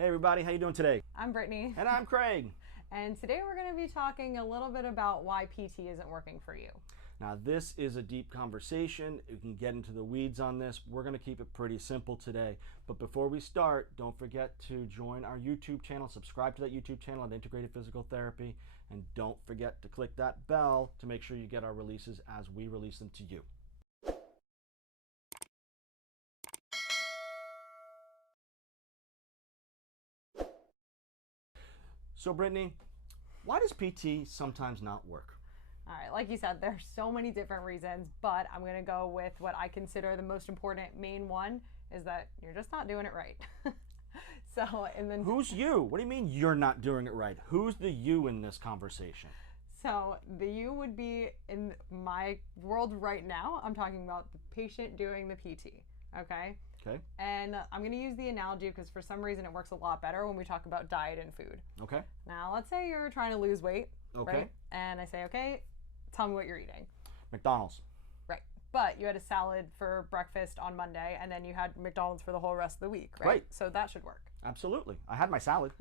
Hey everybody, how you doing today? I'm Brittany. And I'm Craig. And today we're going to be talking a little bit about why PT isn't working for you. Now this is a deep conversation. You can get into the weeds on this. We're going to keep it pretty simple today. But before we start, don't forget to join our YouTube channel, subscribe to that YouTube channel at Integrated Physical Therapy, and don't forget to click that bell to make sure you get our releases as we release them to you. So Brittany, why does PT sometimes not work? All right, like you said, there's so many different reasons, but I'm going to go with what I consider the most important main one is that you're just not doing it right. And then who's you? What do you mean you're not doing it right? Who's the you in this conversation? So the you would be in my world right now. I'm talking about the patient doing the PT. Okay. Okay. And I'm going to use the analogy because for some reason it works a lot better when we talk about diet and food. Okay. Now, let's say you're trying to lose weight. Okay. Right? And I say, okay, tell me what you're eating. McDonald's. Right. But you had a salad for breakfast on Monday and then you had McDonald's for the whole rest of the week, right? Right. So that should work. Absolutely. I had my salad.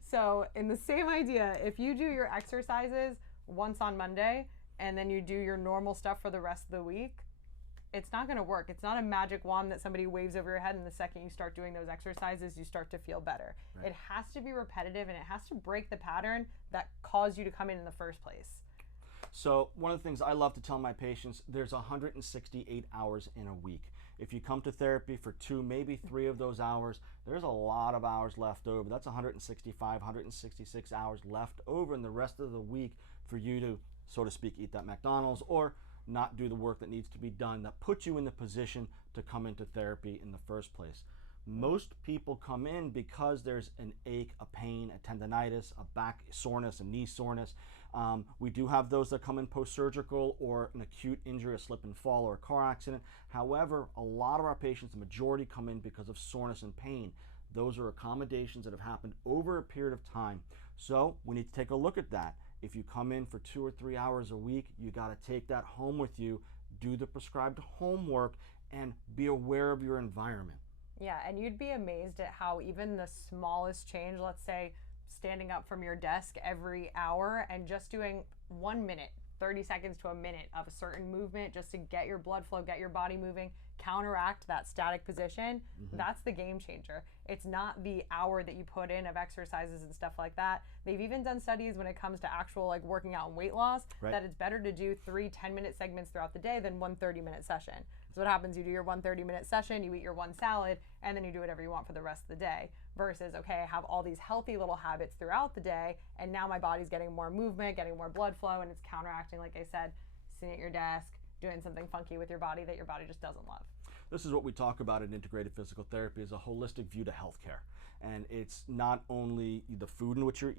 So in the same idea, if you do your exercises once on Monday and then you do your normal stuff for the rest of the week, it's not going to work. It's not a magic wand that somebody waves over your head and the second you start doing those exercises, you start to feel better. Right. It has to be repetitive and it has to break the pattern that caused you to come in the first place. So one of the things I love to tell my patients, there's 168 hours in a week. If you come to therapy for 2, maybe 3 of those hours, there's a lot of hours left over. That's 165, 166 hours left over in the rest of the week for you to, so to speak, eat that McDonald's or not do the work that needs to be done that puts you in the position to come into therapy in the first place. Most people come in because there's an ache, a pain, a tendonitis, a back soreness, a knee soreness. We do have those that come in post-surgical or an acute injury, a slip and fall or a car accident. However, a lot of our patients, the majority, come in because of soreness and pain. Those are accommodations that have happened over a period of time. So we need to take a look at that. If you come in for 2 or 3 hours a week, you got to take that home with you, do the prescribed homework, and be aware of your environment. Yeah, and you'd be amazed at how even the smallest change, let's say standing up from your desk every hour and just doing 1 minute, 30 seconds to a minute of a certain movement just to get your blood flow, get your body moving, counteract that static position, that's the game changer. It's not the hour that you put in of exercises and stuff like that. They've even done studies when it comes to actual like working out and weight loss, that it's better to do 3 10-minute segments throughout the day than 1 30-minute session. So what happens, you do your 1 30-minute session, you eat your 1 salad, and then you do whatever you want for the rest of the day. Versus, okay, I have all these healthy little habits throughout the day, and now my body's getting more movement, getting more blood flow, and it's counteracting, like I said, sitting at your desk, doing something funky with your body that your body just doesn't love. This is what we talk about in integrated physical therapy, is a holistic view to healthcare. And it's not only the food in which you're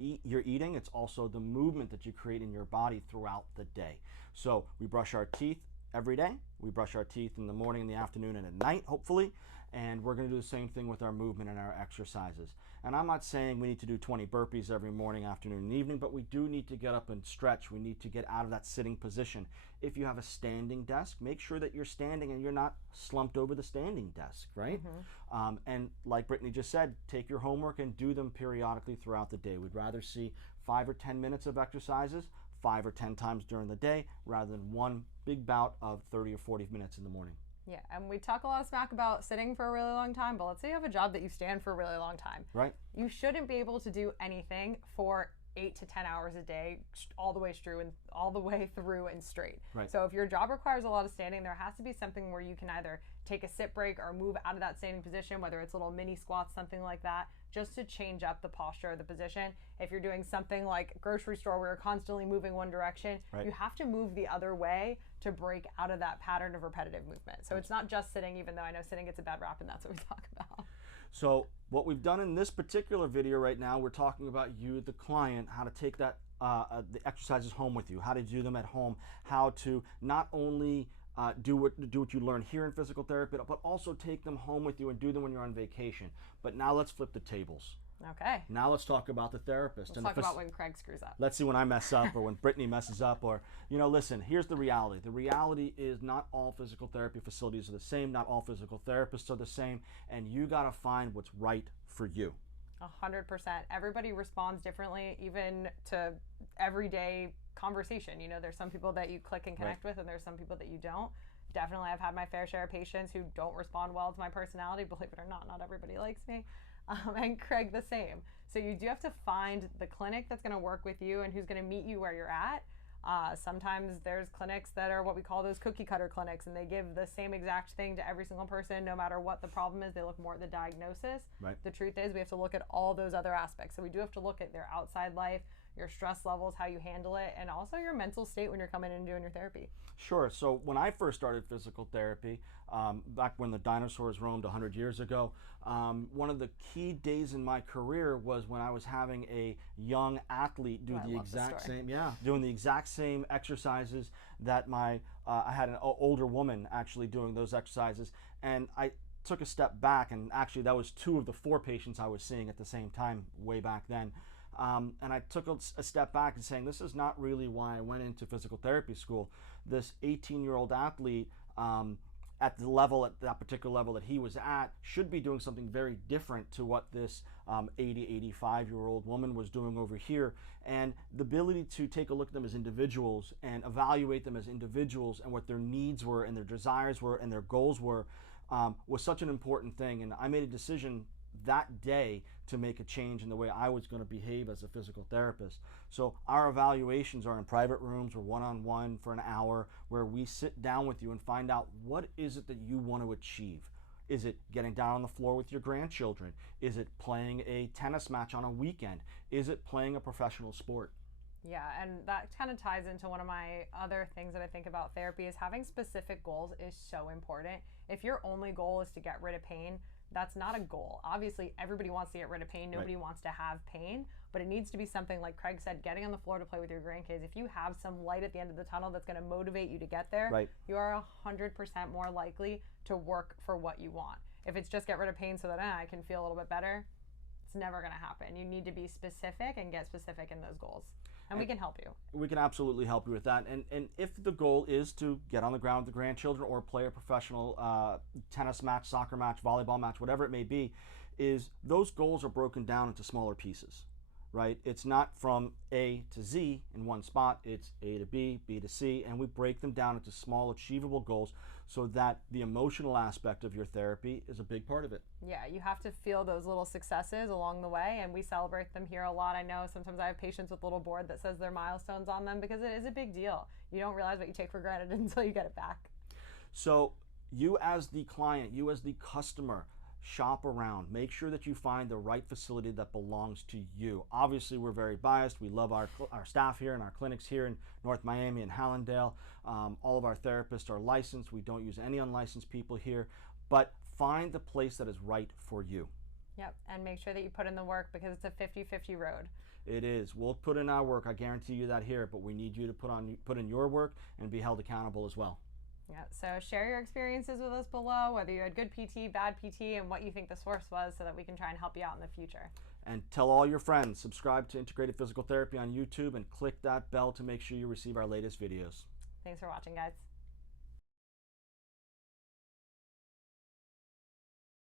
eating, it's also the movement that you create in your body throughout the day. So we brush our teeth every day. We brush our teeth in the morning, in the afternoon, and at night, hopefully. And we're going to do the same thing with our movement and our exercises. And I'm not saying we need to do 20 burpees every morning, afternoon, and evening, but we do need to get up and stretch. We need to get out of that sitting position. If you have a standing desk, make sure that you're standing and you're not slumped over the standing desk, right? And like Brittany just said, take your homework and do them periodically throughout the day. We'd rather see 5 or 10 minutes of exercises 5 or 10 times during the day rather than one big bout of 30 or 40 minutes in the morning. Yeah, and we talk a lot of smack about sitting for a really long time, but let's say you have a job that you stand for a really long time. Right. You shouldn't be able to do anything for 8 to 10 hours a day, all the way through and straight. Right. So if your job requires a lot of standing, there has to be something where you can either take a sit break or move out of that standing position, whether it's little mini squats, something like that, just to change up the posture of the position. If you're doing something like grocery store where you're constantly moving one direction, you have to move the other way to break out of that pattern of repetitive movement. So it's not just sitting, even though I know sitting gets a bad rap and that's what we talk about. So what we've done in this particular video right now, we're talking about you, the client, how to take that the exercises home with you, how to do them at home, how to not only do what you learn here in physical therapy, but also take them home with you and do them when you're on vacation. But now let's flip the tables. Okay. Now let's talk about the therapist. Let's talk about when Craig screws up. Let's see when I mess up or when Brittany messes up, or, listen, here's the reality. The reality is not all physical therapy facilities are the same. Not all physical therapists are the same. And you got to find what's right for you. 100%. Everybody responds differently, even to everyday conversation. You know, there's some people that you click and connect with, and there's some people that you don't. Definitely, I've had my fair share of patients who don't respond well to my personality. Believe it or not everybody likes me. And Craig the same. So you do have to find the clinic that's going to work with you and who's going to meet you where you're at. Sometimes there's clinics that are what we call those cookie cutter clinics, and they give the same exact thing to every single person, no matter what the problem is. They look more at the diagnosis. Right. The truth is, we have to look at all those other aspects. So we do have to look at their outside life, your stress levels, how you handle it, and also your mental state when you're coming in and doing your therapy. Sure. So when I first started physical therapy, back when the dinosaurs roamed 100 years ago, one of the key days in my career was when I was having a young athlete do the exact same, doing the exact same exercises that I had an older woman actually doing those exercises, and I took a step back, and actually that was 2 of the 4 patients I was seeing at the same time way back then. And I took a step back and saying, this is not really why I went into physical therapy school. This 18-year-old athlete at that particular level that he was at should be doing something very different to what this 85-year-old woman was doing over here. And the ability to take a look at them as individuals and evaluate them as individuals and what their needs were and their desires were and their goals were was such an important thing. And I made a decision that day to make a change in the way I was going to behave as a physical therapist. So our evaluations are in private rooms or one-on-one for an hour, where we sit down with you and find out what is it that you want to achieve. Is it getting down on the floor with your grandchildren? Is it playing a tennis match on a weekend? Is it playing a professional sport? Yeah, and that kind of ties into one of my other things that I think about therapy is having specific goals is so important. If your only goal is to get rid of pain, that's not a goal. Obviously, everybody wants to get rid of pain. Nobody wants to have pain, but it needs to be something like Craig said, getting on the floor to play with your grandkids. If you have some light at the end of the tunnel that's going to motivate you to get there, you are 100% more likely to work for what you want. If it's just get rid of pain so that I can feel a little bit better, it's never going to happen. You need to be specific and get specific in those goals. And we can help you. We can absolutely help you with that. And if the goal is to get on the ground with the grandchildren or play a professional tennis match, soccer match, volleyball match, whatever it may be, is those goals are broken down into smaller pieces, right? It's not from A to Z in one spot. It's A to B, B to C, and we break them down into small achievable goals so that the emotional aspect of your therapy is a big part of it. Yeah, you have to feel those little successes along the way, and we celebrate them here a lot. I know sometimes I have patients with a little board that says their milestones on them because it is a big deal. You don't realize what you take for granted until you get it back. So you as the client, you as the customer, shop around. Make sure that you find the right facility that belongs to you. Obviously, we're very biased. We love our staff here and our clinics here in North Miami and Hallandale. All of our therapists are licensed. We don't use any unlicensed people here. But find the place that is right for you. Yep, and make sure that you put in the work because it's a 50-50 road. It is. We'll put in our work. I guarantee you that here. But we need you to put in your work and be held accountable as well. Yeah, so share your experiences with us below, whether you had good PT, bad PT, and what you think the source was so that we can try and help you out in the future. And tell all your friends, subscribe to Integrated Physical Therapy on YouTube and click that bell to make sure you receive our latest videos. Thanks for watching, guys.